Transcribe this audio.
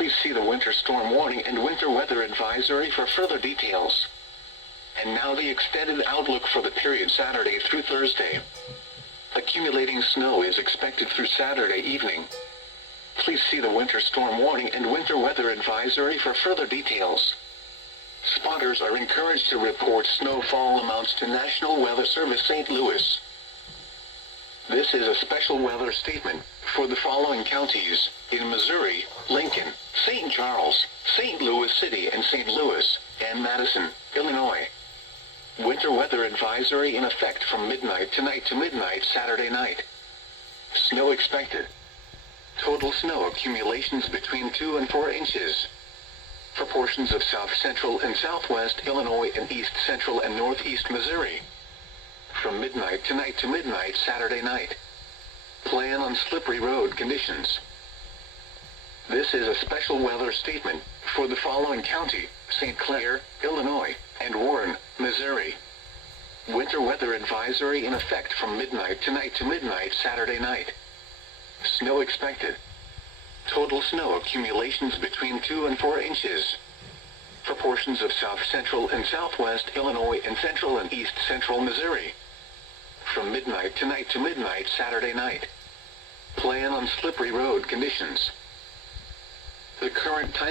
Please see the winter storm warning and winter weather advisory for further details. And now the extended outlook for the period Saturday through Thursday. Accumulating snow is expected through Saturday evening. Please see the winter storm warning and winter weather advisory for further details. Spotters are encouraged to report snowfall amounts to National Weather Service St. Louis. This is a special weather statement for the following counties in Missouri: Lincoln, St. Charles, St. Louis City and St. Louis, and Madison, Illinois. Winter weather advisory in effect from midnight tonight to midnight Saturday night. Snow expected. Total snow accumulations between 2 and 4 inches. For portions of south central and southwest Illinois and east central and northeast Missouri. From midnight tonight to midnight Saturday night. Plan on slippery road conditions. This is a special weather statement for the following county: St. Clair, Illinois, and Warren, Missouri. Winter weather advisory in effect from midnight tonight to midnight Saturday night. Snow expected. Total snow accumulations between 2 and 4 inches. For portions of south central and southwest Illinois and central and east central Missouri. From midnight tonight to midnight Saturday night. Plan on slippery road conditions. The current time